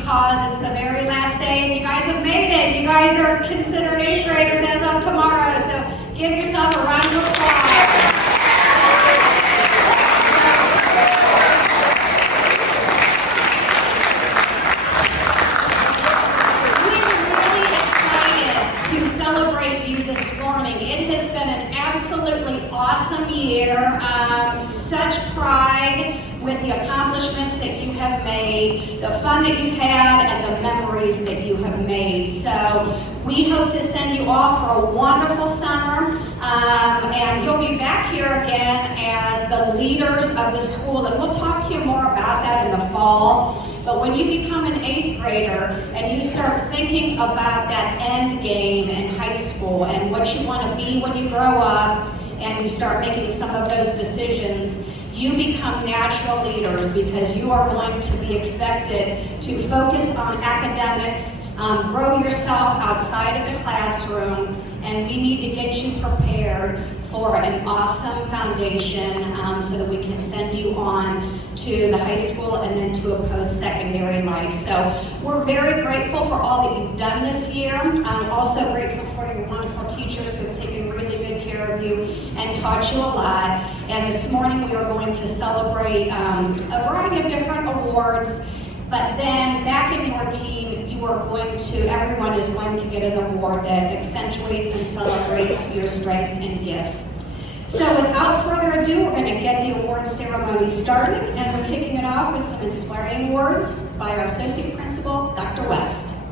because it's the very last day and you guys have made it. You guys are considered 8th graders as of tomorrow, so give yourself a round of applause. This morning. It has been an absolutely awesome year. Such pride with the accomplishments that you have made, the fun that you've had, and the memories that you have made. So we hope to send you off for a wonderful summer, and you'll be back here again as the leaders of the school, and we'll talk to you more about that in the fall. But when you become an 8th grader and you start thinking about that end game in high school and what you want to be when you grow up, and you start making some of those decisions, you become natural leaders because you are going to be expected to focus on academics, grow yourself outside of the classroom, and we need to get you prepared for an awesome foundation so that we can send you on to the high school and then to a post-secondary life. So we're very grateful for all that you've done this year. I'm also grateful for your wonderful teachers who have taken really good care of you and taught you a lot. And this morning we are going to celebrate a variety of different awards. But then back in your team, everyone is going to get an award that accentuates and celebrates your strengths and gifts. So without further ado, we're going to get the award ceremony started, and we're kicking it off with some inspiring words by our Associate Principal, Dr. West.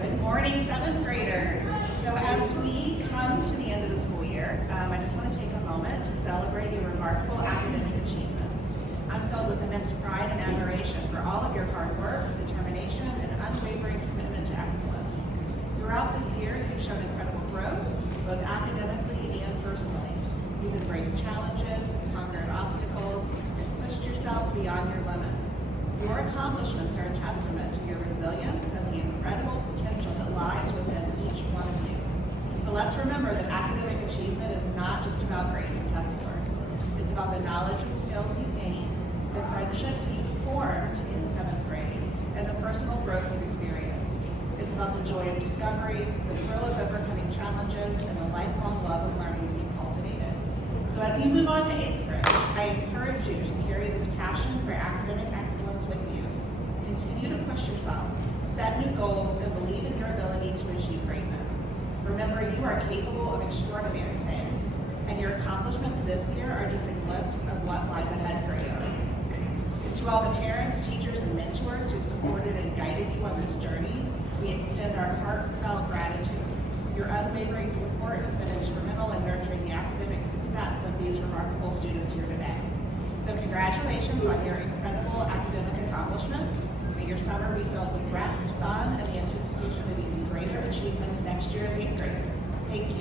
Good morning, 7th graders. So as we come to the end of the school year, I just want to take a moment to celebrate your remarkable academic achievements. I'm filled with immense pride and admiration for all of your hard work, determination, and unwavering commitment to excellence. Throughout this year, you've shown incredible growth, both academically and personally. You've embraced challenges, conquered obstacles, and pushed yourselves beyond your limits. Your accomplishments are a testament to your resilience and the incredible potential that lies within each one of you. But let's remember that academic achievement is not just about grades and test scores. It's about the knowledge and skills you gain, the friendships you formed in 7th grade, and the personal growth you've experienced. It's about the joy of discovery, the thrill of overcoming challenges, and the lifelong love of learning you've cultivated. So as you move on to 8th grade, I encourage you to carry this passion for academic excellence with you. Continue to push yourself, set new goals, and believe in your ability to achieve greatness. Remember, you are capable of extraordinary things, and your accomplishments this year are just a glimpse of what lies ahead for you. To all the parents, teachers, and mentors who've supported and guided you on this journey, we extend our heartfelt gratitude. Your unwavering support has been instrumental in nurturing the academic success of these remarkable students here today. So congratulations on your incredible academic accomplishments. May your summer be filled with rest, fun, and the anticipation of even greater achievements next year as 8th graders. Thank you.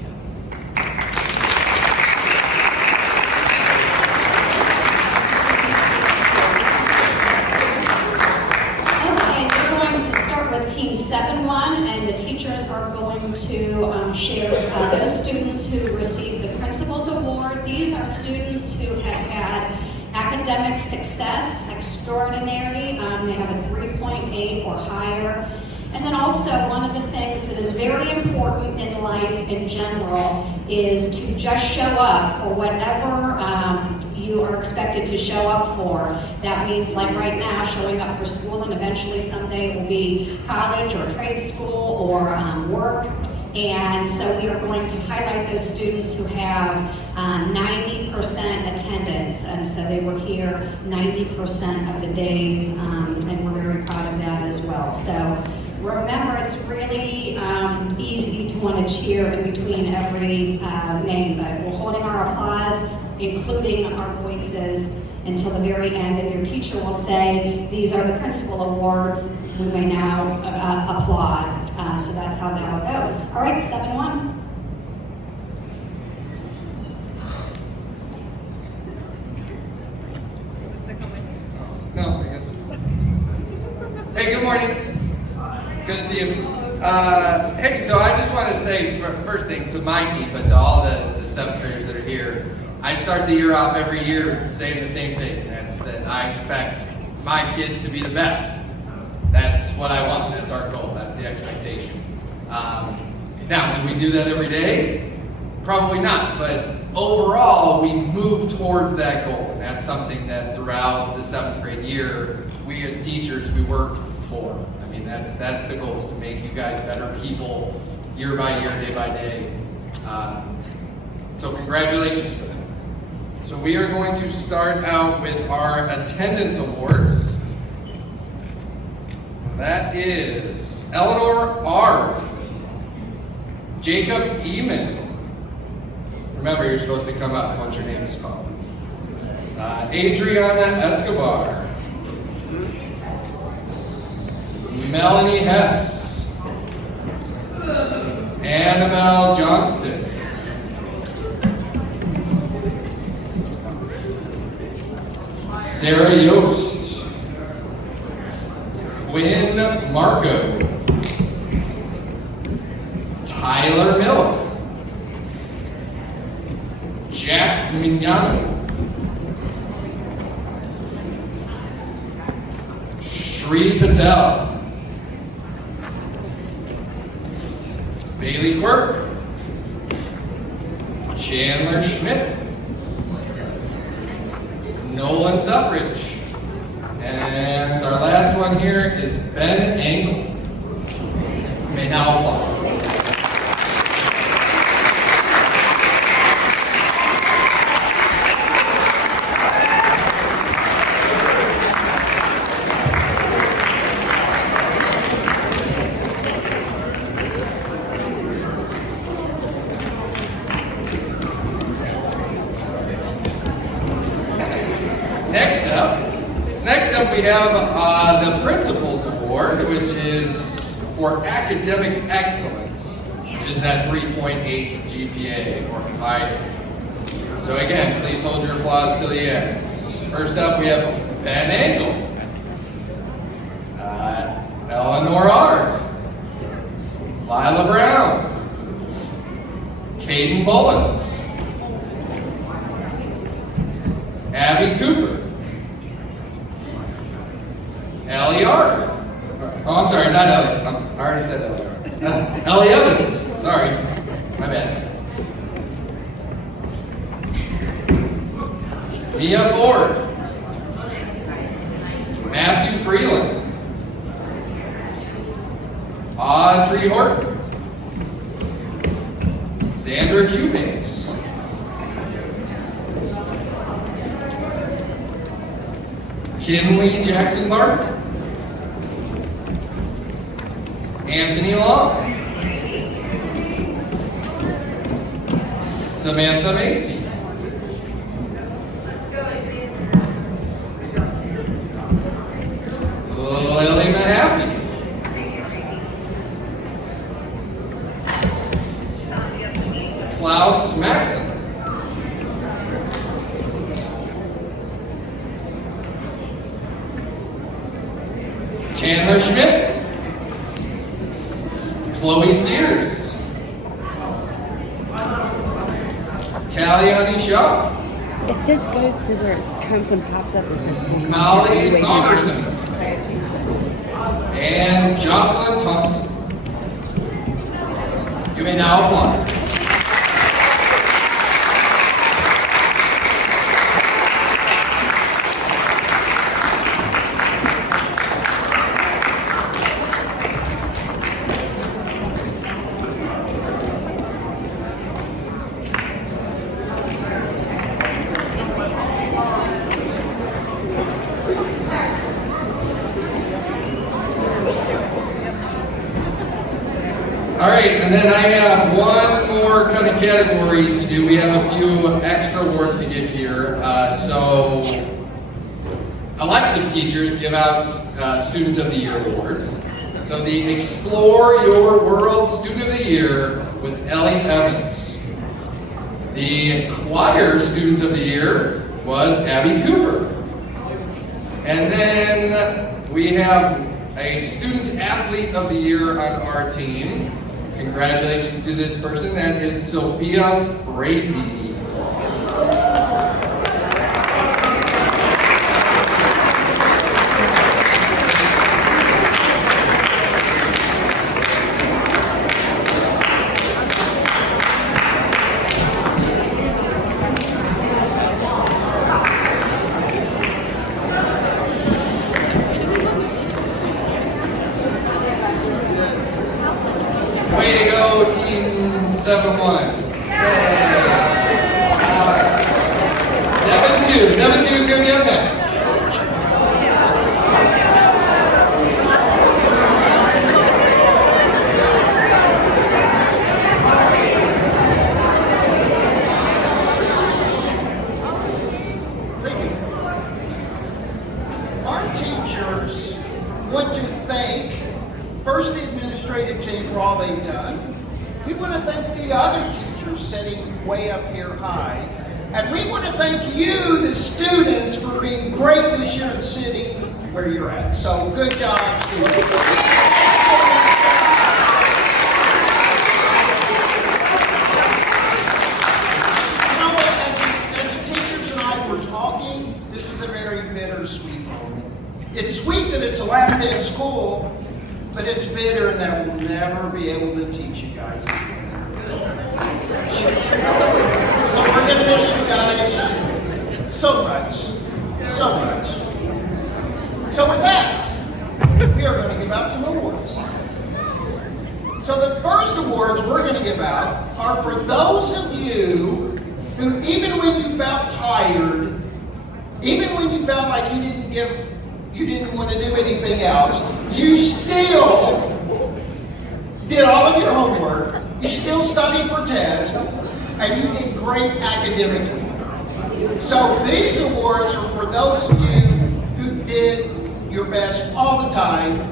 Team 7-1, and the teachers are going to share those students who received the Principal's Award. These are students who have had academic success, extraordinary. They have a 3.8 or higher. And then also, one of the things that is very important in life in general is to just show up for whatever you are expected to show up for. That means, like right now, showing up for school, and eventually someday it will be college or trade school or work. And so we are going to highlight those students who have 90% attendance, and so they were here 90% of the days, and we're very proud of that as well. So remember, it's really easy to want to cheer in between every name, but we're holding our applause, including our voices, until the very end, and your teacher will say, these are the Principal Awards. We may now applaud. So that's how that'll go. All right, 7-1. No, I guess. Hey, good morning. Good to see you. Hey, so I just want to say first thing to my team, but to all the 7th graders that are here, I start the year off every year saying the same thing. And that's that I expect my kids to be the best. That's what I want. That's our goal. That's the expectation. Now, do we do that every day? Probably not. But overall, we move towards that goal. And that's something that throughout the 7th grade year, we as teachers, we work for. I mean, that's the goal, is to make you guys better people year by year, day by day. So congratulations for them. So we are going to start out with our attendance awards. That is Eleanor R. Jacob Eman. Remember, you're supposed to come up once your name is called. Adriana Escobar. Melanie Hess. Annabelle Johnston. Sarah Yost. Quinn Marco. Tyler Miller. Jack Mignano. Shri Patel. Bailey Quirk. Chandler Schmidt. Nolan Suffrage. And our last one here is Ben Engel. You may now apply. Next up we have the Principals Award, which is for academic excellence, which is that 3.8 GPA or higher. So again, please hold your applause till the end. First up we have Ben Engel, Eleanor Ard, Lila Brown, Caden Bullens, Abby Cooper, Ellie Ard. Oh, I'm sorry, not Ellie. I already said Ellie Ard. Ellie Evans. Sorry, my bad. Mia Ford. Matthew Freeland. Audrey Horton. Sandra Eubanks. Kinley Jackson Larkin. Anthony Long. Samantha Macy. Lily Mahaffey. Klaus Maxim. Chandler Schmidt. Chloe Sears. Calliani Shaw. If this goes to where something pops up, it says Molly Thomerson. And Jocelyn Thompson. You may now apply. All right, and then I have one more kind of category to do. We have a few extra awards to give here. So elective teachers give out Student of the Year awards. So the Explore Your World Student of the Year was Ellie Evans. The Choir Student of the Year was Abby Cooper. And then we have a Student Athlete of the Year on our team. Congratulations to this person. That is Sophia Brazy. 7-1. 7-2. 7-2 is going to be up next. Our teachers want to thank first the administrative team for all they've done. We want to thank the other teachers sitting way up here high. And we want to thank you, the students, for being great this year and sitting where you're at. So good job, students. Excellent job. You know what, as the teachers and I were talking, this is a very bittersweet moment. It's sweet that it's the last day of school, but it's bitter in that we'll never be able to teach you guys again. So we're going to miss you guys so much, so much. So with that, we are going to give out some awards. So the first awards we're going to give out are for those of you who, even when you felt tired, even when you felt like you didn't want to do anything else, you still did all of your homework, you still studied for tests, and you did great academically. So these awards are for those of you who did your best all the time,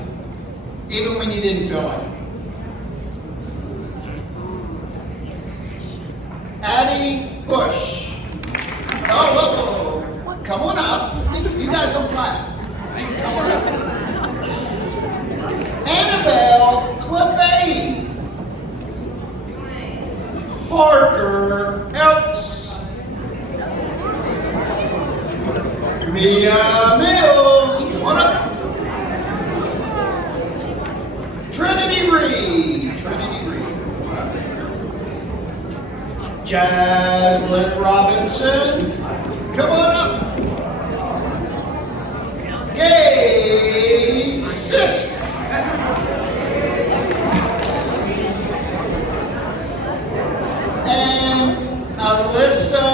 even when you didn't feel like it. Addie Bush. Oh, come on up. You guys don't clap. Come on up. Annabelle Clefane. Parker Elks. Mia Mills. Come on up. Trinity Reed. Trinity Reed. Come on up. Jaslyn Robinson. Come on up. Gay Sisk. And Alyssa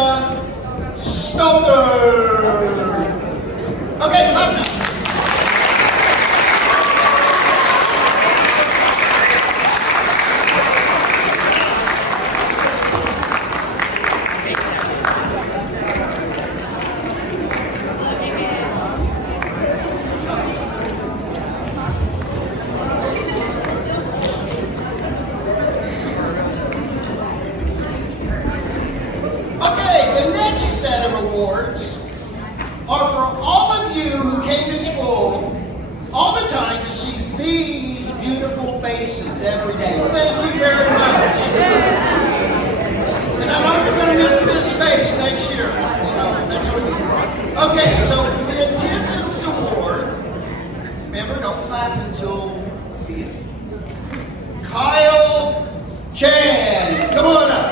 Stelter. Okay, clap now. Okay, the next set of awards are for all of you who came to school all the time to see these beautiful faces every day. Thank you very much. And I know you're going to miss this face next year. You know, that's okay. Okay, so for the attendance award, remember, don't clap until the end. Kyle Chan, come on up.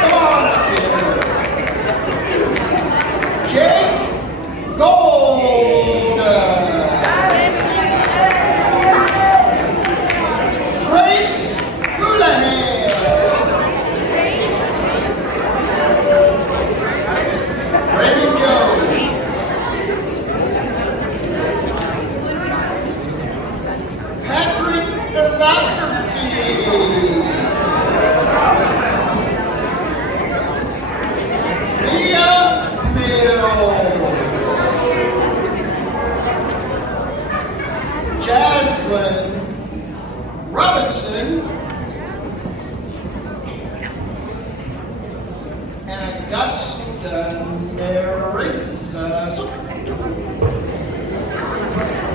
Come on up here. Jake Gold. Trace Houlihan. Raymond Jones. Patrick Lafferty. Mia Mills. Jaslyn Robinson. And Augusta Mariza.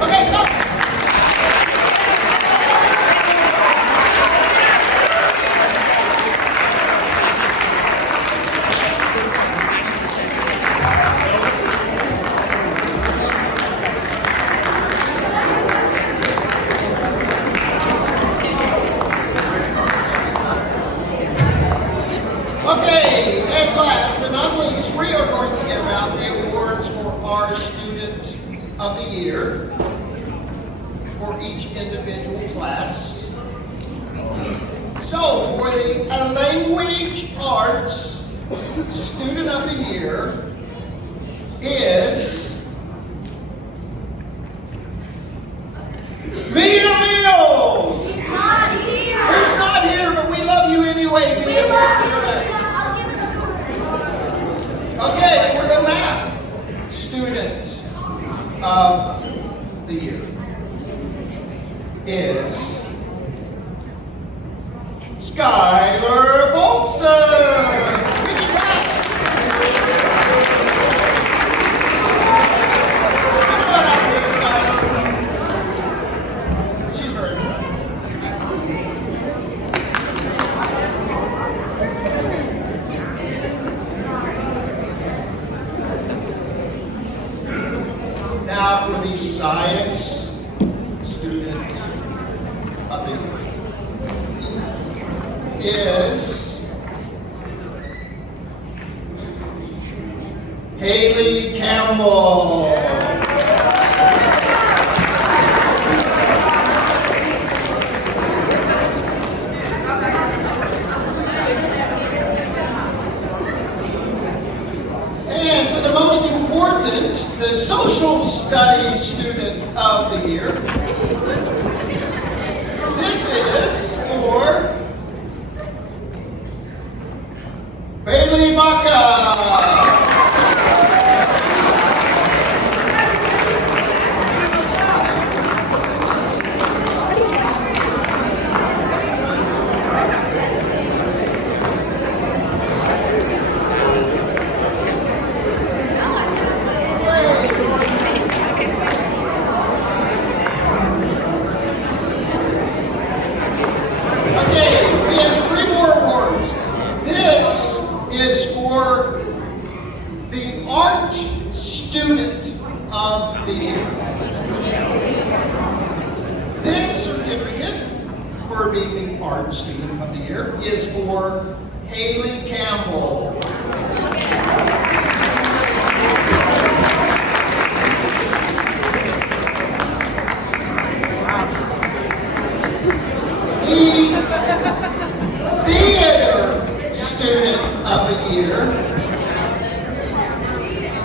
Okay, come. Okay, and last but not least, we are going to give out the awards for our Student of the Year for each individual class. So, for the Language Arts Student of the Year is Mia Mills. Who's not here, but we love you anyway, Mia. Okay, for the Math Student of the Year is Skylar Volson. Come on out here, Skylar. She's very excited. Now for the Science Student of the Year is Haley Campbell. And for the most important, the Social Studies Student of the Year, this is for Bailey Baca. Okay, we have 3 more awards. This is for the Art Student of the Year. This certificate for being the Art Student of the Year is for Haley Campbell. The Theater Student of the Year,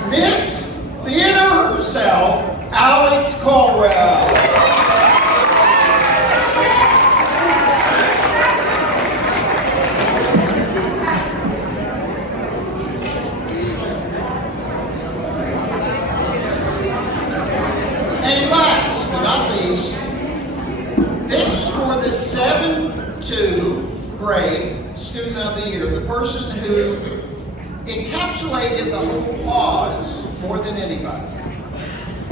Miss Theater herself, Alex Caldwell. And last but not least, this is for the 7-2 grade Student of the Year, the person who encapsulated the whole cause more than anybody.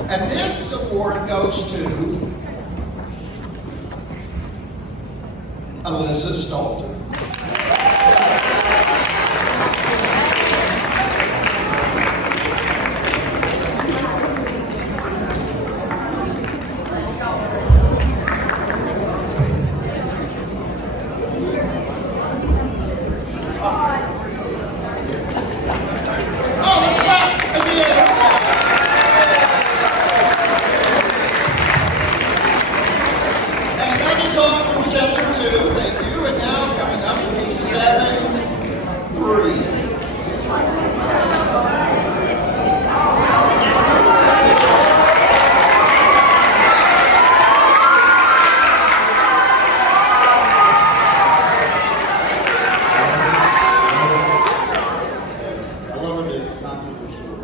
And this award goes to Alyssa Stalter. Thank you. And now coming up will be 7-3. I love it. It's not too short.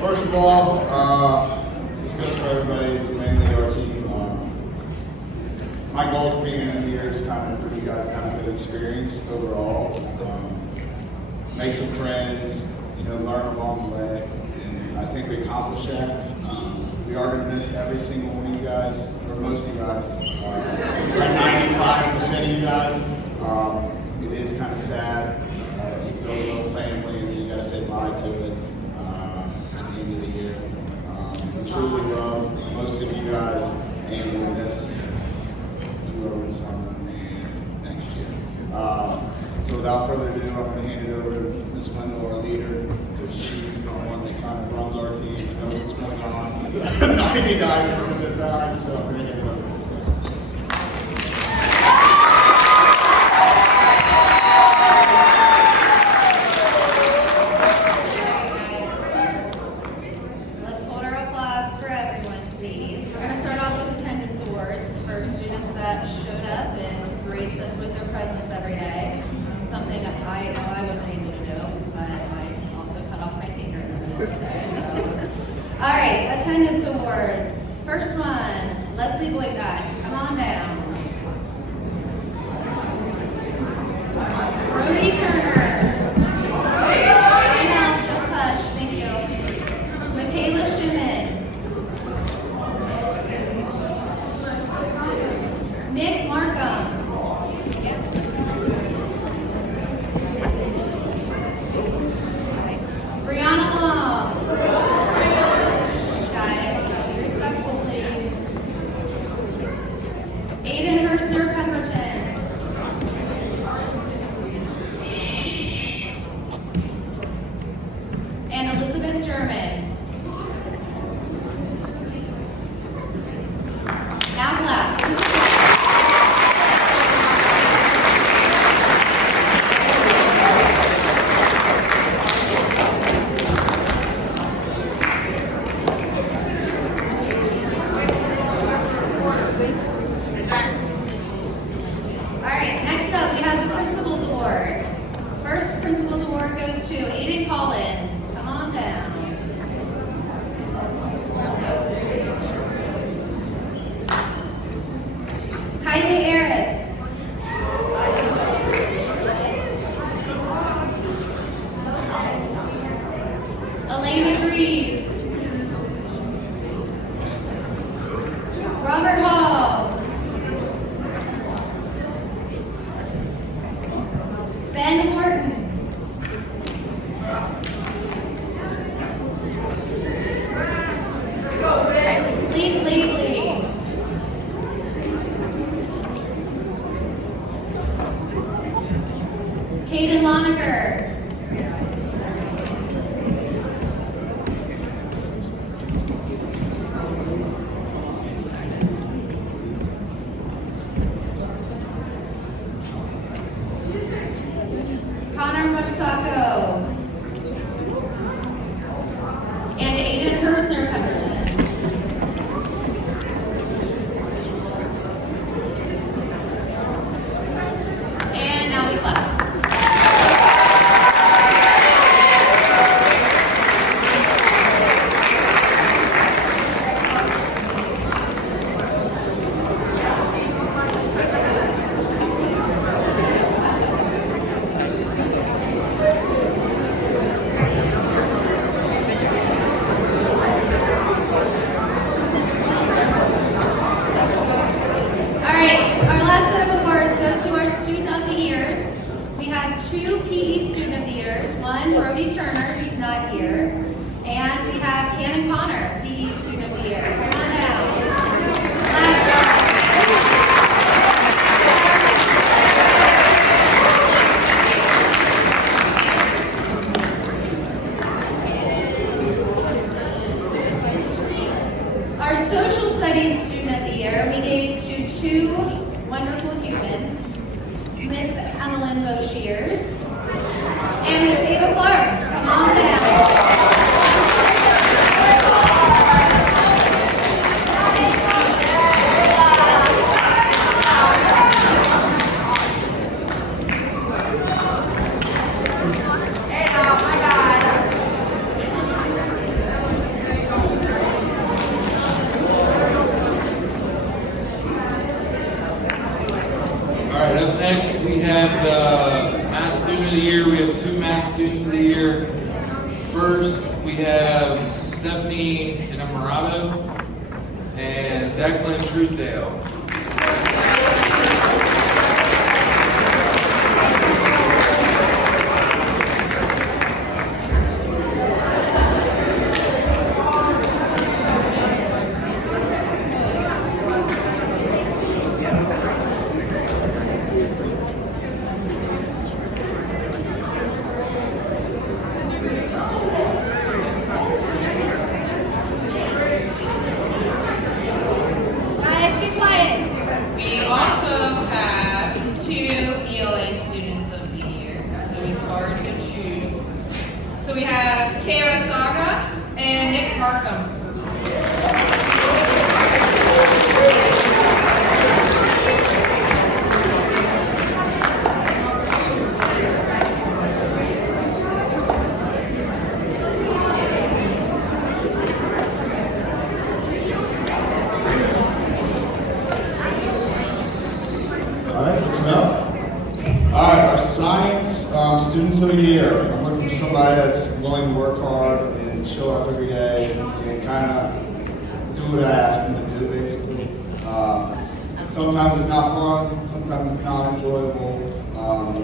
First of all, this goes for everybody, mainly our team. My goal for being in here is kind of for you guys to have a good experience overall. Make some friends, learn along the way, and I think we accomplished that. We are going to miss every single one of you guys, or most of you guys. Right, 95% of you guys. It is kind of sad. You build a little family, and then you got to say bye to it at the end of the year. We truly love most of you guys, and we'll miss you over the summer and next year. So without further ado, I'm going to hand it over to Ms. Wendell, our leader, because she's the one that kind of runs our team and knows what's going on 99% of the time. So I'm going to hand it over to Ms. Wendell. presents every day. Something that I know I wasn't able to do, but I also cut off my finger in the middle of the day. So. All right, attendance awards. First one, Leslie Boycott. Come on down. Brody Turner. I know, just hush. Thank you. Michaela Schumann. Nick Markham. Brianna Long. Guys, be respectful, please. Aiden Hersner Pemberton. And Elizabeth German. Now clap. All right, next up we have the Principals Award. First Principals Award goes to Aiden Collins. Come on down. Kylie Harris. Elena Greaves. Robert Hall. Ben Horton. Lee Lately. Caden Loneker. Connor Marsacco. And Aiden Hersner Pemberton. And now we clap. All right, our last set of awards go to our Student of the Years. We have 2 PE Student of the Years, one Brody Turner, who's not here, and we have Cannon Connor, PE Student of the Year. Come on down. Our Social Studies Student of the Year, we gave to 2 wonderful humans, Miss Emmeline Boshiers and Miss Ava Clark. Come on down. All right, up next we have the Math Student of the Year. We have 2 Math Students of the Year. First, we have Stephanie Inamorado and Declan Truesdale. Guys, get quiet. We also have 2 ELA Students of the Year. It was hard to choose. So we have Kara Saga and Nick Markham. All right, our science students of the year. I'm looking for somebody that's willing to work hard and show up every day and kind of do what I ask them to do, basically. Sometimes it's not fun, sometimes it's not enjoyable.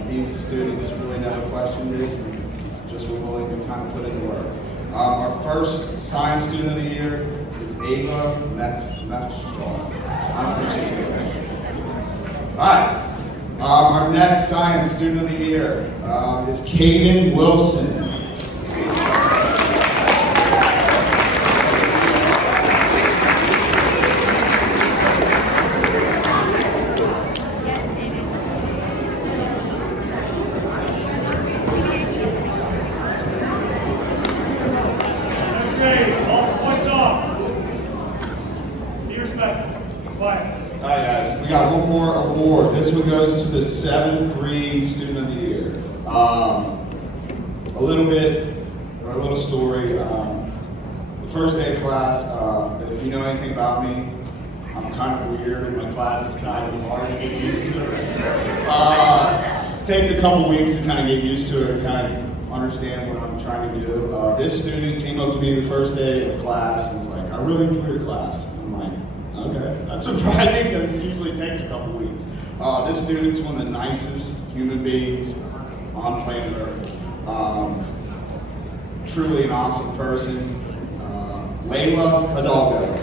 These students really never questioned it, and just were willing to kind of put in the work. Our first science student of the year is Ava Metcalf. I don't think she's here. All right. Our next science student of the year is Kaden Wilson. Okay, all voice off. Be respectful. Quiet. All right, guys, we got one more award. This one goes to the 7-3 student of the year. A little story. The first day of class, if you know anything about me, I'm kind of weird and my class is kind of hard to get used to. It takes a couple weeks to kind of get used to it and kind of understand what I'm trying to do. This student came up to me the first day of class and was like, I really enjoyed your class. I'm like, okay, that's surprising because it usually takes a couple weeks. This student's one of the nicest human beings on planet Earth. Truly an awesome person. Layla Hidalgo.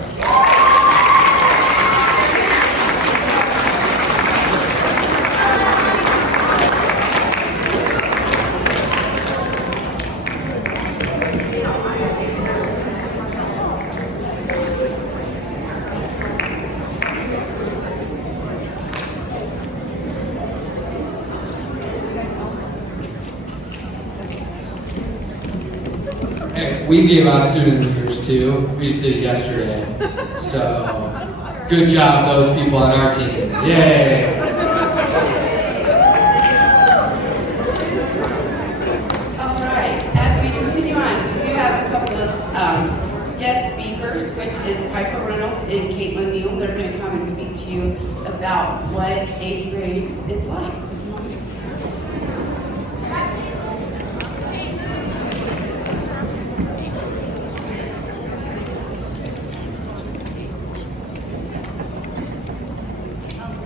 Hey, we gave out student of the years too. We just did it yesterday. So, good job, those people on our team. Yay! All right, as we continue on, we do have a couple of guest speakers, which is Piper Reynolds and Caitlin Neal. They're going to come and speak to you about what 8th grade is like. So if you want to-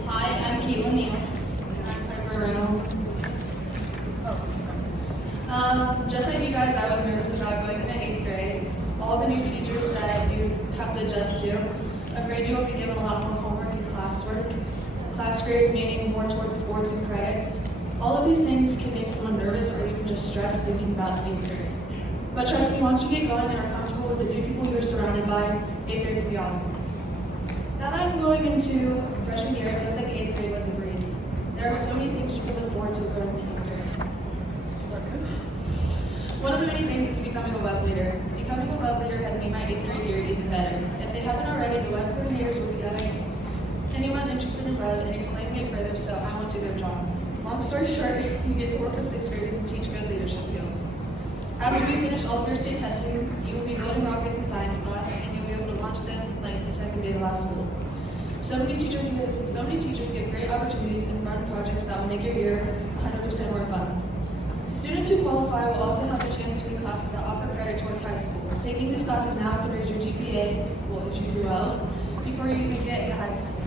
Hi, I'm Caitlin Neal. I'm Piper Reynolds. Just like you guys, I was nervous about going into 8th grade. All the new teachers that you have to adjust to. Afraid you will be given a lot more homework and classwork. Class grades meaning more towards sports and credits. All of these things can make someone nervous or even just stressed thinking about 8th grade. But trust me, once you get going and are comfortable with the new people you're surrounded by, 8th grade will be awesome. Now that I'm going into freshman year, it feels like 8th grade was a breeze. There are so many things you can look forward to going into 8th grade. One of the many things is becoming a web leader. Becoming a web leader has made my 8th grade year even better. If they haven't already, the web coordinators will be gathering anyone interested in web and explaining it further so I won't do their job. Long story short, you get to work with 6th graders and teach good leadership skills. After we finish all of your state testing, you will be building rockets in science class and you'll be able to launch them like the second day of last school. So many teachers get great opportunities and fun projects that will make your year 100% more fun. Students who qualify will also have the chance to be in classes that offer credit towards high school. Taking these classes now can raise your GPA, well, if you do well, before you even get into high school.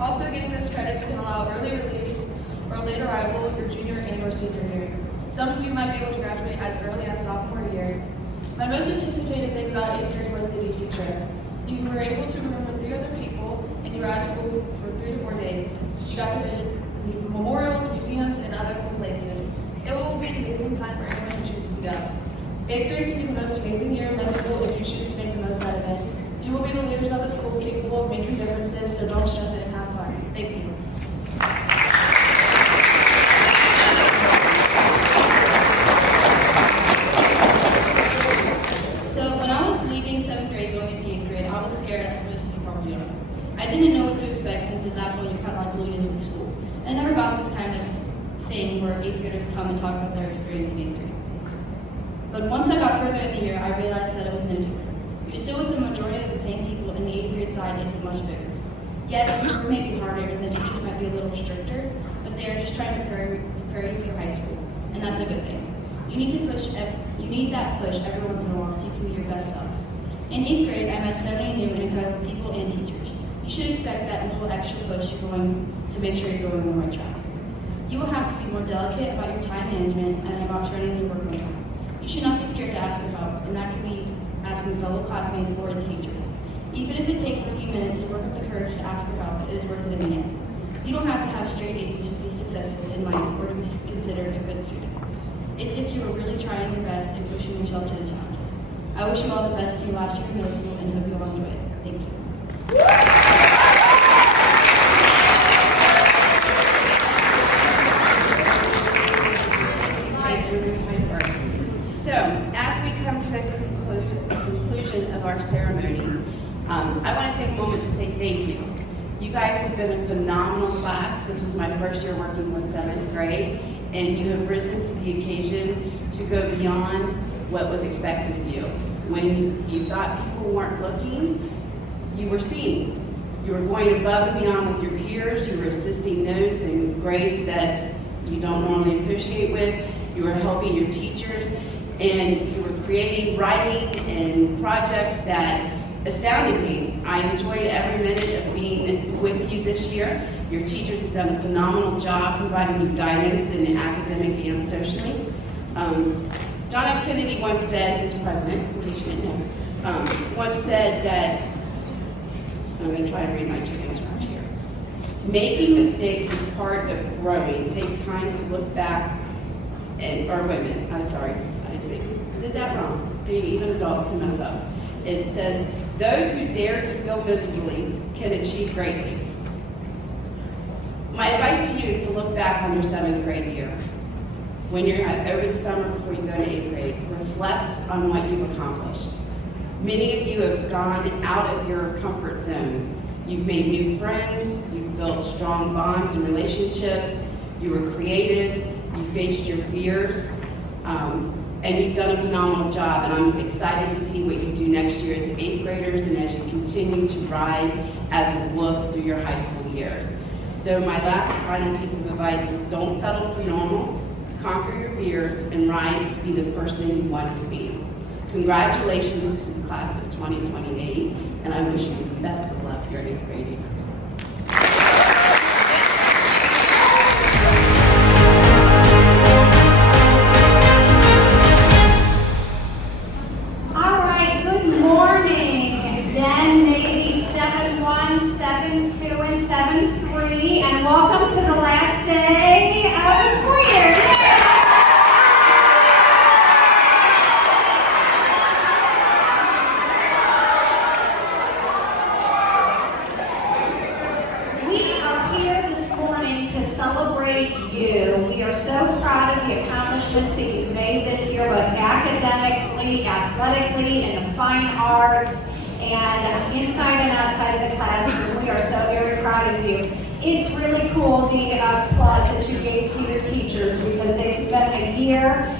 Also, getting these credits can allow early release or late arrival your junior and or senior year. Some of you might be able to graduate as early as sophomore year. My most anticipated thing about 8th grade was the DC trip. You were able to room with 3 other people and you were out of school for 3 to 4 days. You got to visit memorials, museums, and other cool places. It will be an amazing time for anyone who chooses to go. 8th grade will be the most amazing year in middle school if you choose to make the most out of it. You will be the leaders of the school capable of making differences, so don't stress it and have fun. Thank you. So when I was leaving 7th grade going into 8th grade, I was scared as most of you probably are. I didn't know what to expect since at that point you're kind of like bleeding into the school. And I never got this kind of thing where 8th graders come and talk about their experience in 8th grade. But once I got further in the year, I realized that it was no difference. You're still with the majority of the same people, and the 8th grade side isn't much bigger. Yes, it may be harder and the teachers might be a little stricter, but they are just trying to prepare you for high school, and that's a good thing. You need that push every once in a while so you can be your best self. In 8th grade, I met so many new and incredible people and teachers. You should expect that little extra push to make sure you're going on the right track. You will have to be more delicate about your time management and about turning your work on time. You should not be scared to ask for help, and that can be asking fellow classmates or the teacher. Even if it takes a few minutes to work up the courage to ask for help, it is worth it in the end. You don't have to have straight A's to be successful in life or to be considered a good student. It's if you are really trying your best and pushing yourself to the challenges. I wish you all the best in your last year of middle school and hope you all enjoy it. Thank you. So, as we come to the conclusion of our ceremonies, I want to take a moment to say thank you. You guys have been a phenomenal class. This was my first year working with 7th grade, and you have risen to the occasion to go beyond what was expected of you. When you thought people weren't looking, you were seen. You were going above and beyond with your peers. You were assisting those in grades that you don't normally associate with. You were helping your teachers, and you were creating writing and projects that astounded me. I enjoyed every minute of being with you this year. Your teachers have done a phenomenal job providing you guidance in academic and socially. John F. Kennedy once said, who's president, in case you didn't know, once said that, I'm going to try to read my chicken scratch here. Making mistakes is part of growing. Take time to look back and, or wait a minute, I'm sorry, I did that wrong. See, even adults can mess up. It says, those who dare to fail miserably can achieve greatly. My advice to you is to look back on your 7th grade year. When you're over the summer before you go to 8th grade, reflect on what you've accomplished. Many of you have gone out of your comfort zone. You've made new friends, you've built strong bonds and relationships, you were creative, you faced your fears, and you've done a phenomenal job. And I'm excited to see what you do next year as 8th graders and as you continue to rise as a wolf through your high school years. So my last final piece of advice is don't settle for normal, conquer your fears, and rise to be the person you want to be. Congratulations to the class of 2028, and I wish you the best of luck your 8th grade year. All right, good morning, Den Navy 7-1, 7-2, and 7-3, and welcome to the last day of the school year. We are so proud of the accomplishments that you've made this year, both academically, athletically, in the fine arts, and inside and outside of the classroom. We are so very proud of you. It's really cool, the applause that you gave to your teachers, because they've spent a year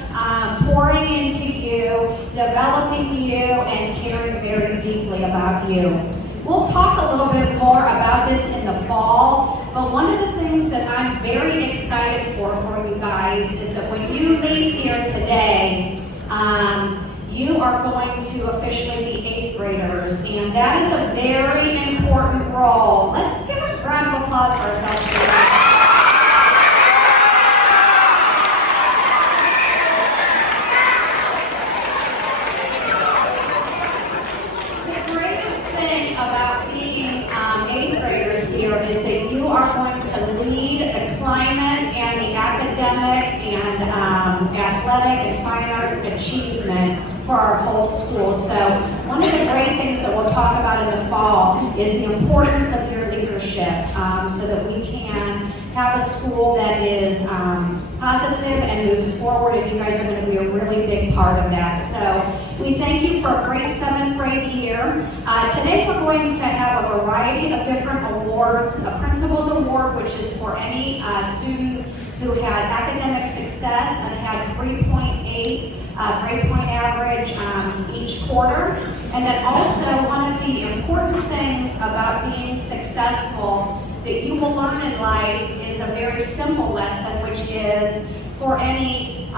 pouring into you, developing you, and caring very deeply about you. We'll talk a little bit more about this in the fall, but one of the things that I'm very excited for you guys is that when you leave here today, you are going to officially be 8th graders, and that is a very important role. Let's give a round of applause for ourselves for that. Is that you are going to lead the climate and the academic and athletic and fine arts achievement for our whole school. So one of the great things that we'll talk about in the fall is the importance of your leadership, so that we can have a school that is positive and moves forward, and you guys are going to be a really big part of that. So we thank you for a great 7th grade year. Today we're going to have a variety of different awards. A Principal's Award, which is for any student who had academic success and had 3.8 grade point average each quarter. And then also, one of the important things about being successful that you will learn in life is a very simple lesson, which is for any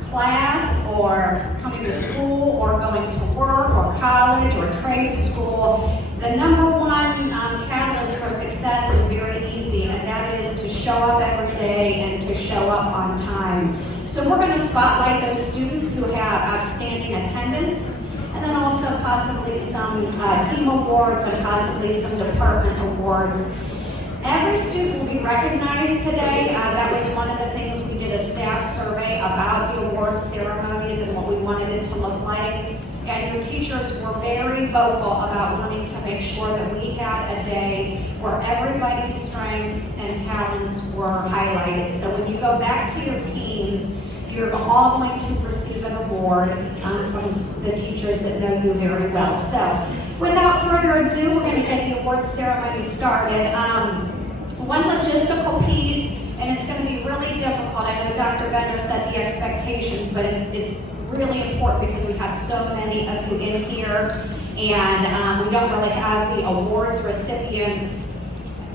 class or coming to school or going to work or college or trade school, the number one catalyst for success is very easy, and that is to show up every day and to show up on time. So we're going to spotlight those students who have outstanding attendance, and then also possibly some team awards and possibly some department awards. Every student will be recognized today. That was one of the things we did a staff survey about the award ceremonies and what we wanted it to look like. And your teachers were very vocal about wanting to make sure that we had a day where everybody's strengths and talents were highlighted. So when you go back to your teams, you're all going to receive an award from the teachers that know you very well. So without further ado, we're going to get the award ceremony started. One logistical piece, and it's going to be really difficult. I know Dr. Bender set the expectations, but it's really important because we have so many of you in here, and we don't really have the awards recipients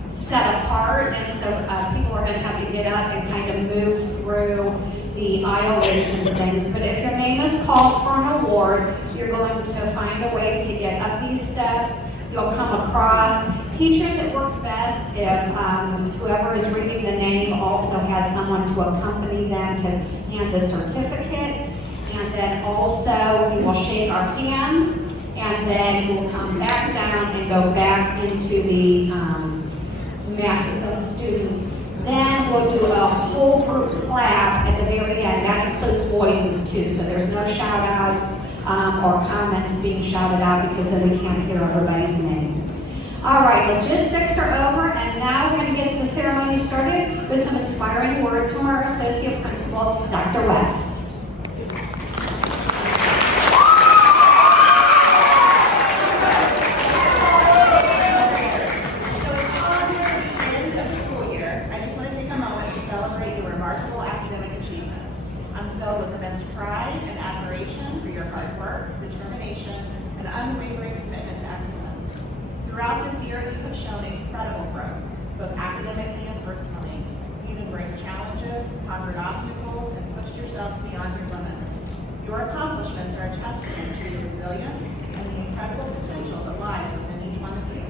set apart, and so people are going to have to get up and kind of move through the aisleways and things. But if your name is called for an award, you're going to find a way to get up these steps. You'll come across. Teachers, it works best if whoever is reading the name also has someone to accompany them to hand the certificate. And then also we will shake our hands, and then we'll come back down and go back into the masses of students. Then we'll do a whole group clap at the very end. That includes voices too, so there's no shout outs or comments being shouted out because then we can't hear everybody's name. All right, logistics are over, and now we're going to get the ceremony started with some inspiring words from our Associate Principal, Dr. West. Pride and admiration for your hard work, determination, and unwavering commitment to excellence. Throughout this year, you have shown incredible growth, both academically and personally. You've embraced challenges, conquered obstacles, and pushed yourselves beyond your limits. Your accomplishments are a testament to your resilience and the incredible potential that lies within each one of you.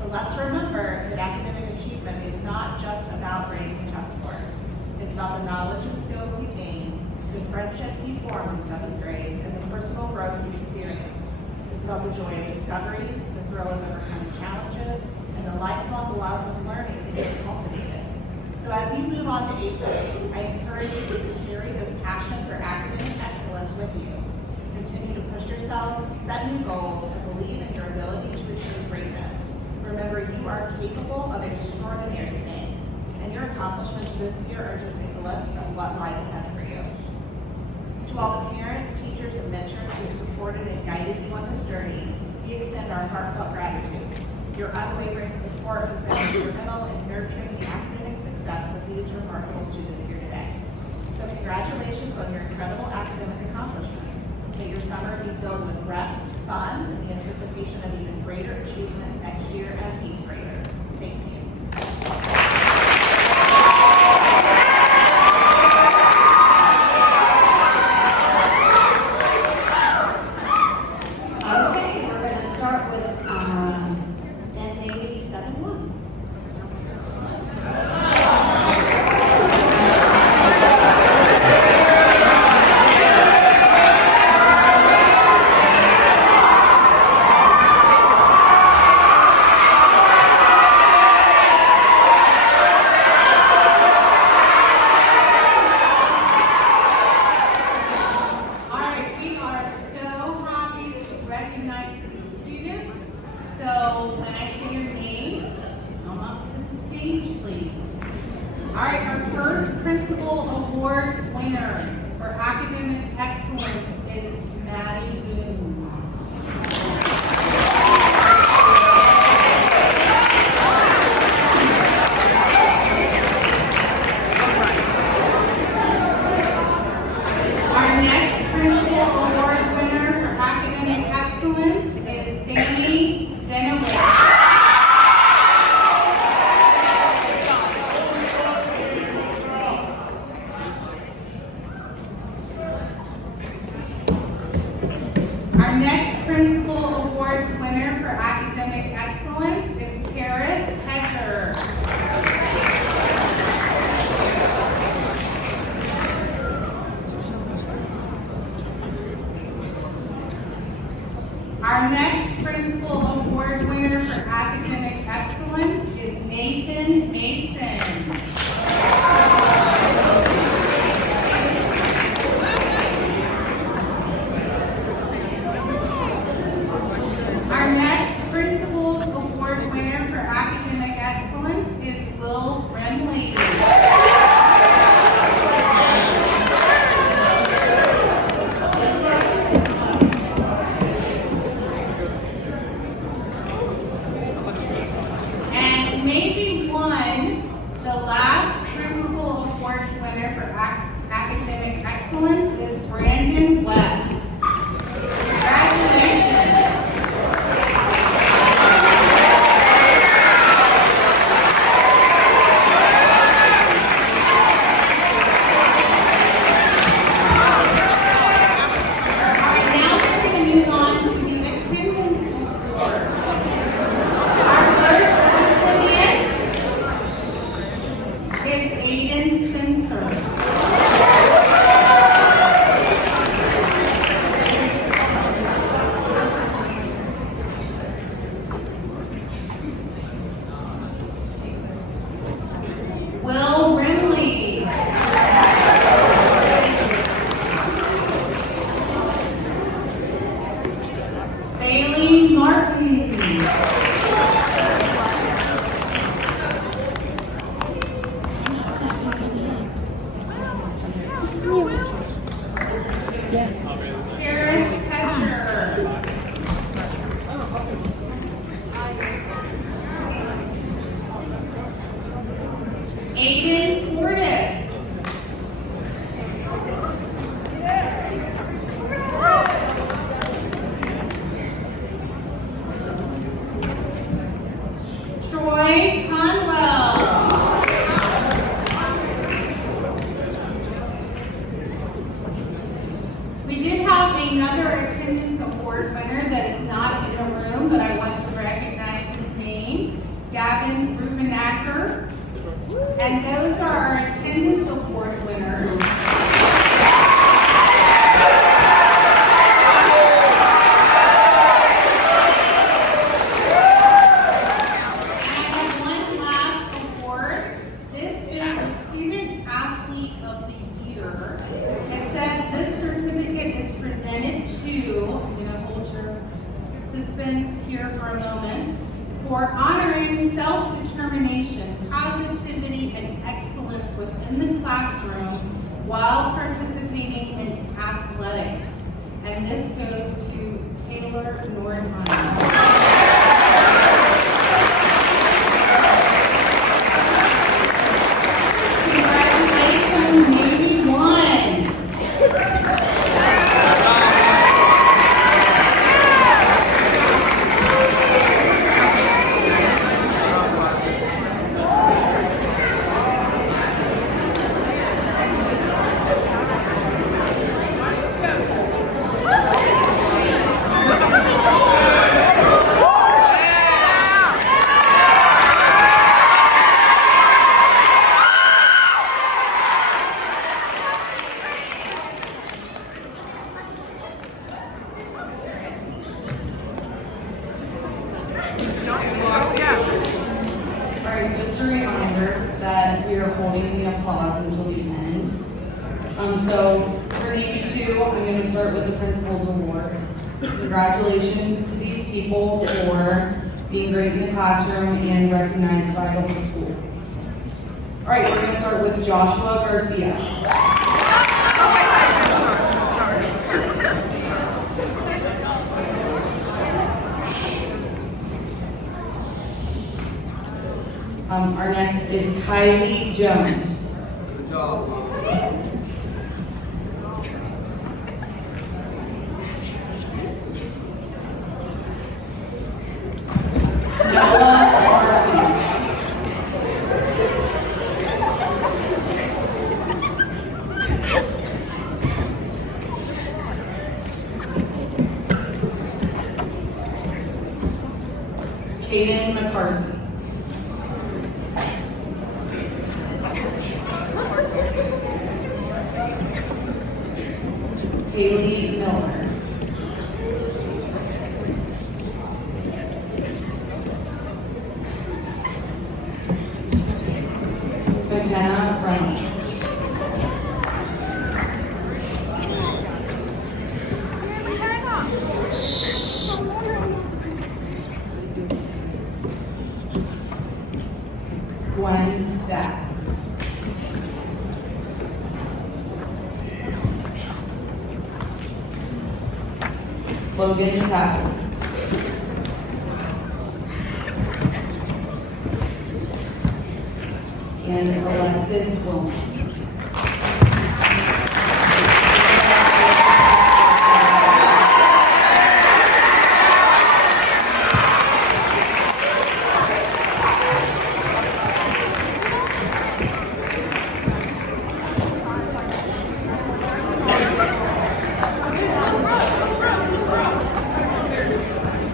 But let's remember that academic achievement is not just about grades and test scores. It's about the knowledge and skills you gain, the friendships you formed in 7th grade, and the personal growth you experienced. It's about the joy of discovery, the thrill of overcoming challenges, and the lifelong love of learning that you've cultivated. So as you move on to 8th grade, I encourage you to carry this passion for academic excellence with you. Continue to push yourselves, set new goals, and believe in your ability to achieve greatness. Remember, you are capable of extraordinary things, and your accomplishments this year are just a glimpse of what lies ahead for you. To all the parents, teachers, and mentors who have supported and guided you on this journey, we extend our heartfelt gratitude. Your unwavering support has been instrumental in nurturing the academic success of these remarkable students here today. So congratulations on your incredible academic accomplishments. May your summer be filled with rest, fun, and the anticipation of even greater achievement next year as 8th graders. Thank you. Our next principal award winner for academic excellence Our next Principal Awards winner for academic excellence is Paris Hedger. Our next Principal Award winner for academic excellence is Nathan Mason. Our next Principal's Award winner for academic excellence is Will Remley. And maybe the last Principal Awards winner for academic excellence is Brandon West. Congratulations. Will Rimley. Bailey Martin. Paris Hedger. Aiden Portis. Troy Conwell. We did have another attendance award winner that is not in the room, but I want to recognize his name, Gavin Rubenacker. And those are our attendance award winners. And one last award. This is the Student Athlete of the Year. It says this certificate is presented to, I'm going to hold your suspense here for a moment, for honoring self-determination, positivity, and excellence within the classroom while participating in athletics. And this goes to Taylor Nordheim. Congratulations, maybe one. Alright, just a reminder that we are holding the applause until the end. So for Navy 2, I'm going to start with the Principal's Award. Congratulations to these people for being great in the classroom and recognized by the whole school. Alright, we're going to start with Joshua Garcia. Our next is Kylie Jones. Good job. Noah Marcy. Caden McCarthy. Haley Miller. McKenna Reynolds. Gwen Stack. Logan Tapper. And Alexis Wilmer.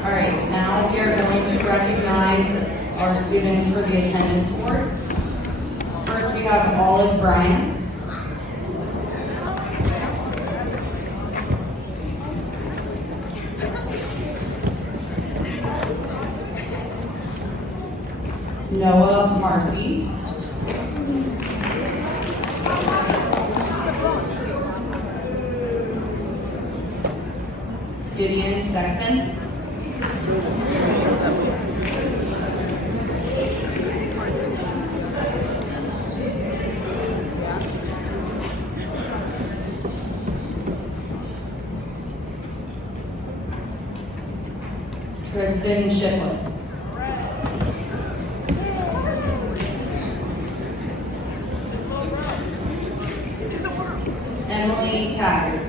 All right, now we are going to recognize our students for the attendance award. First, we have Olive Bryan. Noah Marcy. Gideon Sexton. Tristan Shiflett. Emily Taggart.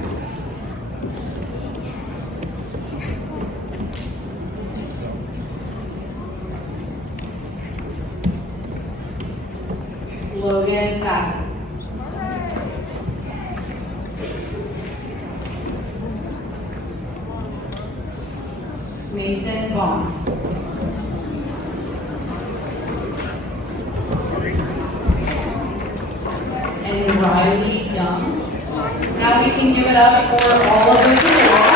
Logan Taggart. Mason Vaughn. And Riley Young. Now we can give it up for all of those awards.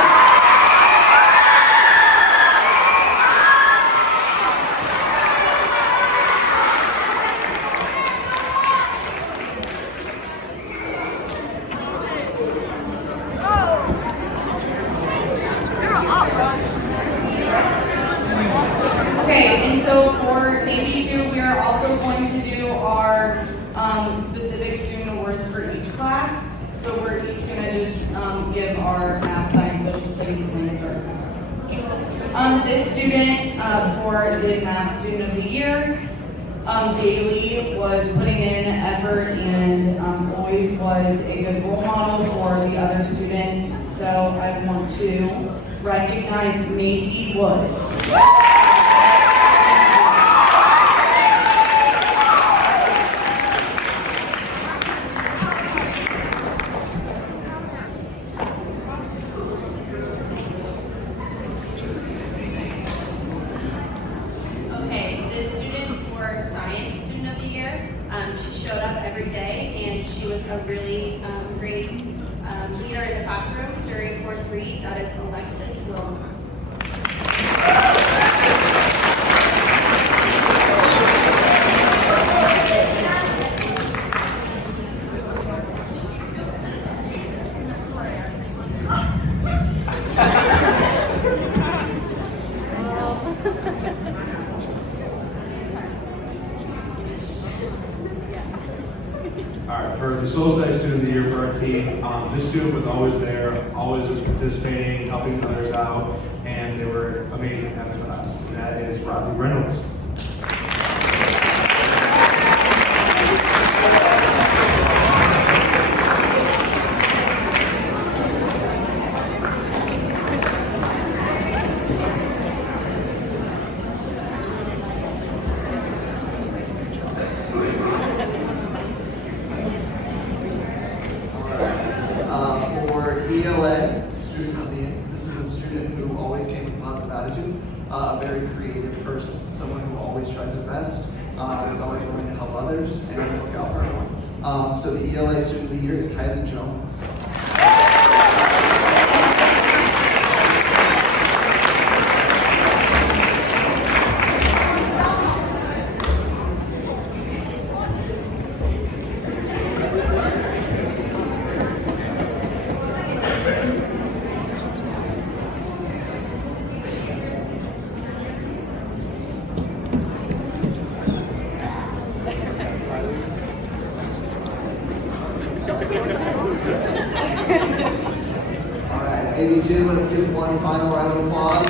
Okay, and so for Navy 2, we are also going to do our specific student awards for each class. So we're each going to just give our math, science, social studies, and language arts awards. This student for the math student of the year, Daly was putting in effort and always was a good role model for the other students. So I want to recognize Macy Wood. Okay, this student for Science Student of the Year, she showed up every day and she was a really great leader in the classroom during core 3. That is Alexis Wilmer. All right, for the Social Studies Student of the Year for our team, this student was always there, always was participating, helping others out, and they were amazing in the class. And that is Rodney Reynolds. For ELA, student of the year, this is a student who always came with a positive attitude, a very creative person. always tried her best, was always willing to help others, and look out for everyone. So the ELA Student of the Year is Kylie Jones. Alright, AB2, let's give one final round of applause.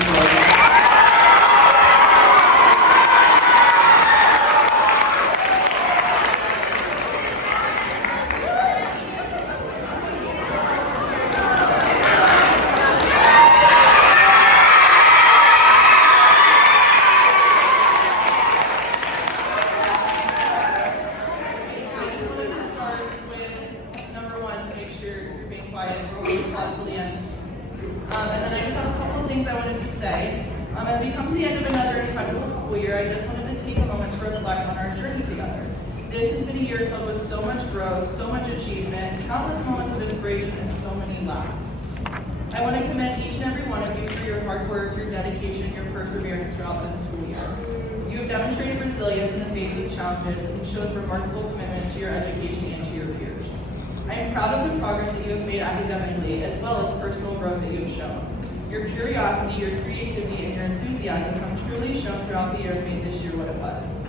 I just wanted to start with number one, make sure you're being quiet, we'll applause till the end. And then I just have a couple of things I wanted to say. As we come to the end of another incredible school year, I just wanted to take a moment to reflect on our journey together. This has been a year filled with so much growth, so much achievement, countless moments of inspiration, and so many laughs. I want to commend each and every one of you for your hard work, your dedication, your perseverance throughout this school year. You have demonstrated resilience in the face of challenges and shown remarkable commitment to your education and to your peers. I am proud of the progress that you have made academically, as well as personal growth that you have shown. Your curiosity, your creativity, and your enthusiasm have truly shown throughout the year and made this year what it was.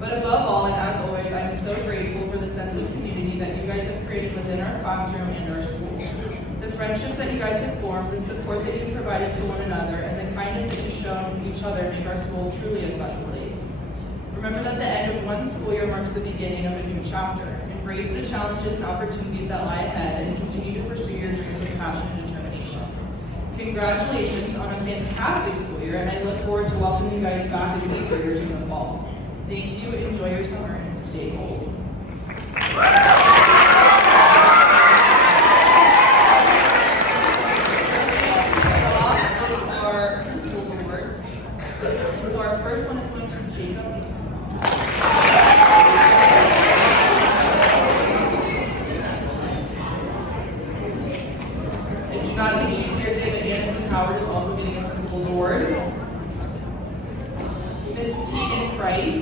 But above all, and as always, I am so grateful for the sense of community that you guys have created within our classroom and our school. The friendships that you guys have formed, the support that you've provided to one another, and the kindness that you've shown each other make our school truly a special place. Remember that the end of one school year marks the beginning of a new chapter. Embrace the challenges and opportunities that lie ahead and continue to pursue your dreams with passion and determination. Congratulations on a fantastic school year, and I look forward to welcoming you guys back as new graders in the fall. Thank you, enjoy your summer, and stay cold. Our principal's awards. So our first one is going to Jacob Gibson. I do not think she's here today, but Aniston Howard is also getting a principal's award. Miss Tegan Price.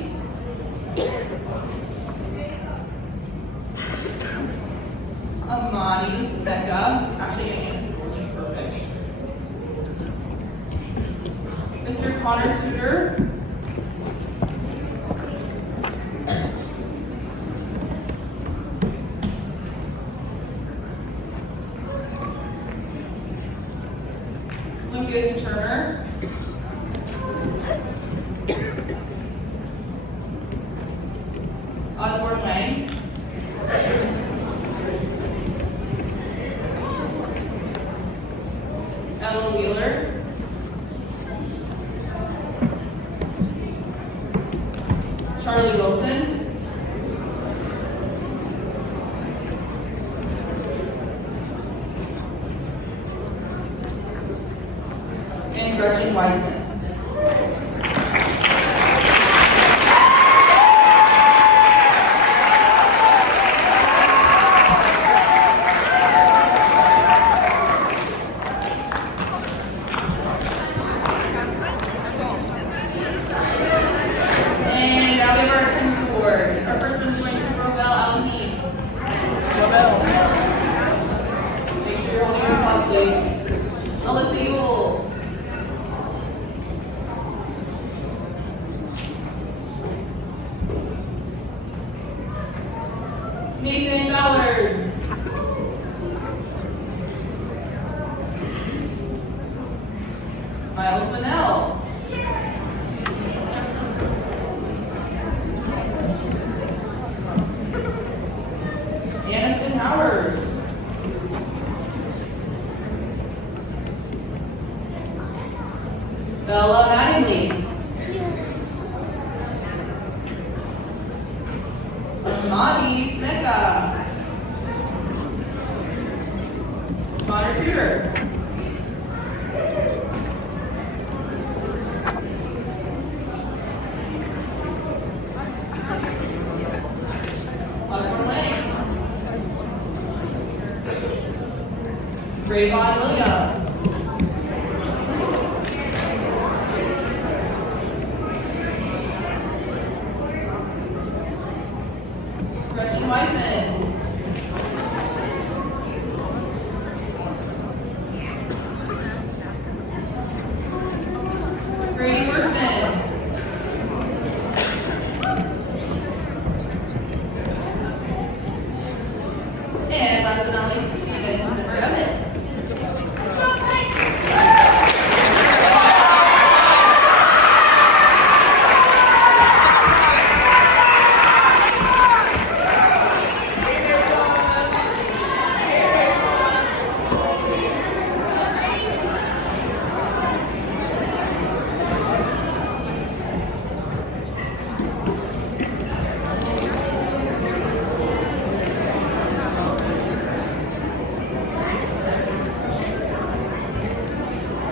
Amani Smeka. Actually, Aniston's award is perfect. Mr. Connor Tudor. Lucas Turner. Osborne Wang. Ella Wheeler. Charlie Wilson. And Gretchen Wiseman. And now we have our attendance awards. Our first one is going to Robel Alheen. Robel. Make sure you're holding your applause, please. Alyssa Yule. Nathan Ballard. Miles Bunnell. Aniston Howard. Bella Mattingly. Amani Smeka. Connor Tudor. Rayvon Williams. Gretchen Wiseman. Grady Workman. And last but not least, Steven Zimmer Evans.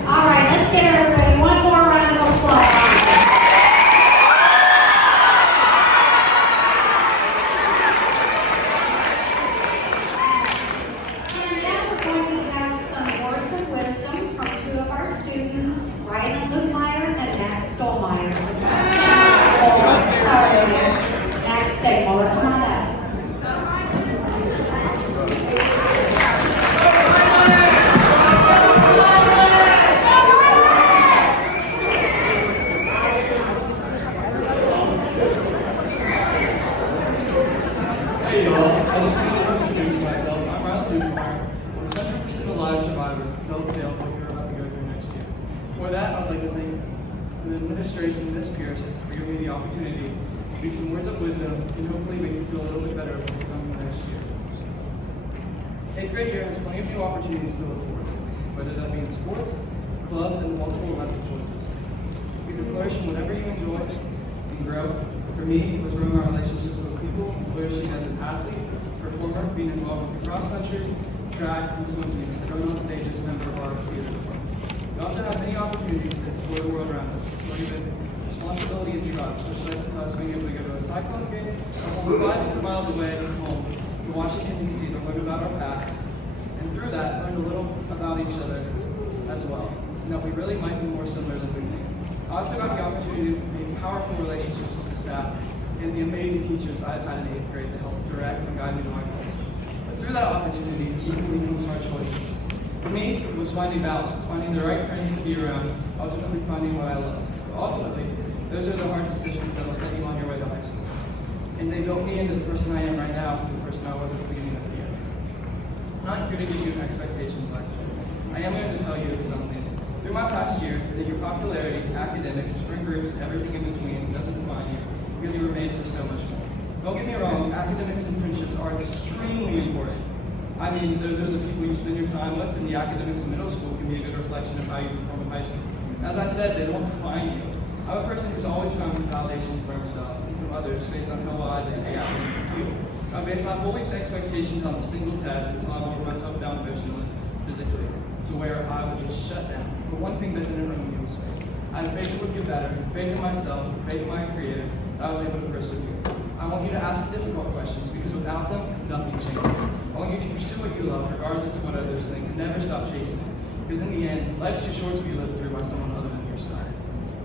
All right, let's give everybody one more round of applause. And now we're going to have some words of wisdom from two of our students, Ryan Lutmeyer and Max Stolmeyer. So Max, Max Stolmeyer, come on up. Hey y'all, I just wanted to introduce myself. I'm Ryan Lutmeyer. I'm a 100% alive survivor to tell the tale of what you're about to go through next year. For that, I'd like to thank the administration and Ms. Pierce for giving me the opportunity to speak some words of wisdom and hopefully make you feel a little bit better about what's coming next year. 8th grade year has plenty of new opportunities to look forward to, whether that be in sports, clubs, and the multiple elective choices. You get to flourish in whatever you enjoy and grow. For me, it was growing our relationships with people and flourishing as an athlete, performer, being involved with the cross country, track, and swim teams, and going on stage as a member of our theater department. We also have many opportunities to explore the world around us, learning the responsibility and trust, which led to us being able to go to a Cyclones game, only 500 miles away from home, to Washington, D.C. to learn about our past, and through that, learn a little about each other as well, and that we really might be more similar than we think. I also got the opportunity to make powerful relationships with the staff and the amazing teachers I've had in 8th grade to help direct and guide me to my goals. But through that opportunity, equally comes hard choices. For me, it was finding balance, finding the right friends to be around, ultimately finding what I love. But ultimately, those are the hard decisions that will set you on your way to high school. And they built me into the person I am right now from the person I was at the beginning of the year. I'm not here to give you expectations like that. I am here to tell you something. Through my past year, that your popularity, academics, friend groups, and everything in between doesn't define you, because you were made for so much more. Don't get me wrong, academics and friendships are extremely important. I mean, those are the people you spend your time with, and the academics in middle school can be a good reflection of how you perform in high school. As I said, they don't define you. I'm a person who's always found validation from himself and from others based on how I think they academically feel. I base my whole week's expectations on a single test until I wore myself down emotionally, physically, to where I would just shut down. But one thing that didn't run me was faith. I had faith it would get better, faith in myself, faith in my creator, that I was able to persevere. I want you to ask difficult questions because without them, nothing changes. I want you to pursue what you love regardless of what others think and never stop chasing it. Because in the end, life's too short to be lived through by someone other than your side.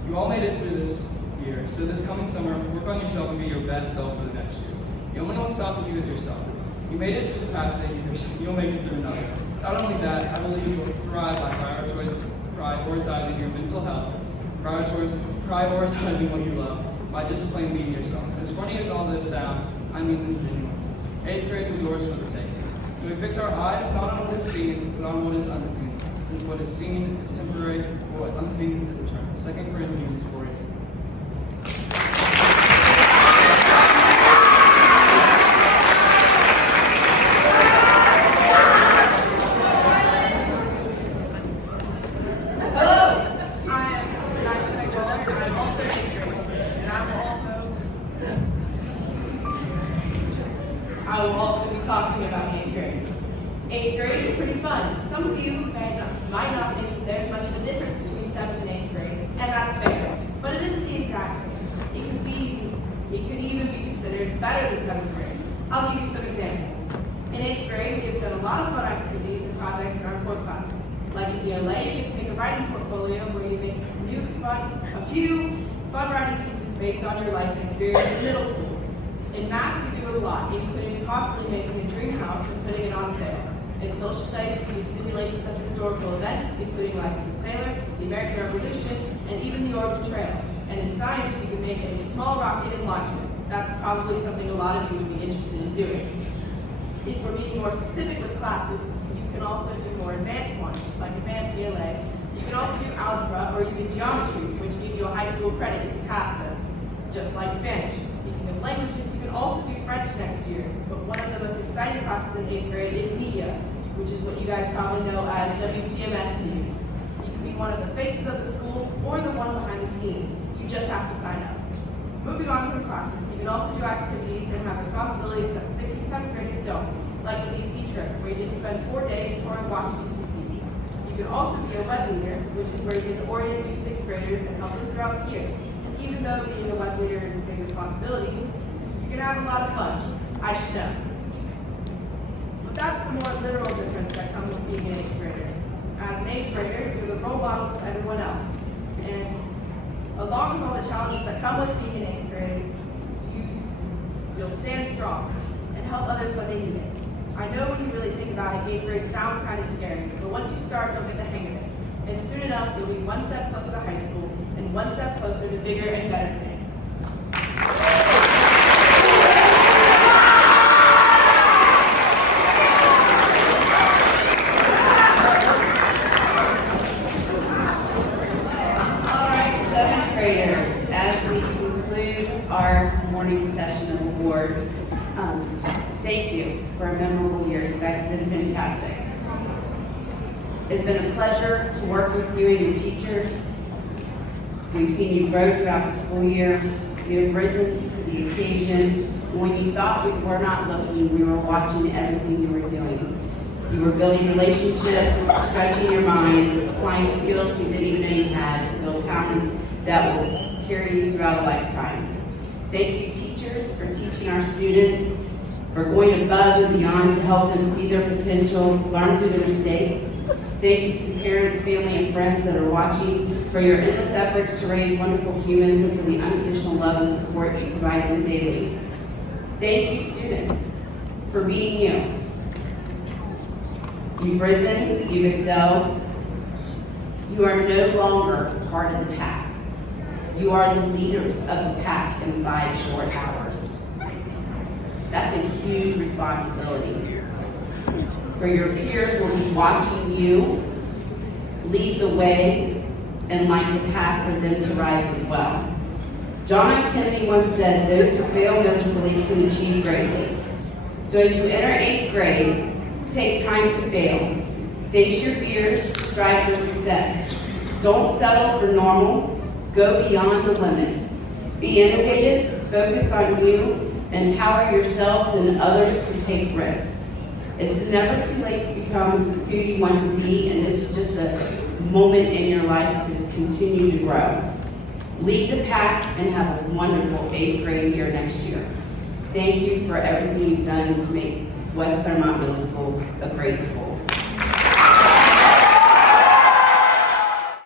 You all made it through this year, so this coming summer, work on yourself and be your best self for the next year. The only one stopping you is yourself. You made it through the past 8 years, you'll make it through another. Not only that, I believe you will thrive by prioritizing your mental health, prioritizing what you love, by just plain being yourself. And as funny as all this sounds, I mean them genuine. 8th grade was yours for the taking. So we fix our eyes not on what is seen, but on what is unseen. Since what is seen is temporary, what unseen is eternal. 2 Corinthians 4:18. I will also be talking about 8th grade. 8th grade is pretty fun. Some of you might not think there's much of a difference between 7th and 8th grade, and that's fair. But it isn't the exact same. It could even be considered better than 7th grade. I'll give you some examples. In 8th grade, we have done a lot of fun activities and projects in our core ELA, you get to make a writing portfolio where you make a few fun writing pieces based on your life and experience in middle school. In math, you do a lot, including possibly making a dream house and putting it on sale. In social studies, you do simulations of historical events, including Life as a Sailor, the American Revolution, and even the Oregon Trail. And in science, you can make a small rocket and launch it. That's probably something a lot of you would be interested in doing. If we're being more specific with classes, you can also do more advanced ones, like advanced ELA. You can also do algebra or even geometry, which give you a high school credit if you pass them, just like Spanish. Speaking of languages, you can also do French next year, but one of the most exciting classes in 8th grade is media, which is what you guys probably know as WCMS News. You can be one of the faces of the school or the one behind the scenes. You just have to sign up. Moving on from classes, you can also do activities and have responsibilities that 6th and 7th graders don't, like the DC trip, where you get to spend 4 days touring Washington, D.C. You can also be a web leader, which is where you get to orient new 6th graders and help them throughout the year. Even though being a web leader is a big responsibility, you can have a lot of fun. I should know. But that's the more literal difference that comes with being an 8th grader. As an 8th grader, you're the role models of everyone else. And along with all the challenges that come with being an 8th grader, you'll stand strong and help others when they need it. I know when you really think about it, 8th grade sounds kind of scary, but once you start, you'll get the hang of it. And soon enough, you'll be one step closer to high school and one step closer to bigger and better things. All right, 7th graders, as we conclude our morning session of awards, thank you for a memorable year. You guys have been fantastic. It's been a pleasure to work with you and your teachers. We've seen you grow throughout the school year. You have risen to the occasion. When you thought we were not looking, we were watching everything you were doing. You were building relationships, stretching your mind, applying skills you didn't even know you had to build talents that will carry you throughout a lifetime. Thank you, teachers, for teaching our students, for going above and beyond to help them see their potential, learn through their mistakes. Thank you to the parents, family, and friends that are watching for your endless efforts to raise wonderful humans and for the unconditional love and support you provide them daily. Thank you, students, for being you. You've risen, you've excelled. You are no longer part of the pack. You are the leaders of the pack in 5 short hours. That's a huge responsibility. For your peers will be watching you lead the way and light the path for them to rise as well. John F. Kennedy once said, "Those who fail miserably can achieve greatly." So as you enter 8th grade, take time to fail. Face your fears, strive for success. Don't settle for normal, go beyond the limits. Be innovative, focus on you, empower yourselves and others to take risks. It's never too late to become who you want to be, and this is just a moment in your life to continue to grow. Lead the pack and have a wonderful 8th grade year next year. Thank you for everything you've done to make West Clermont Middle School a great school.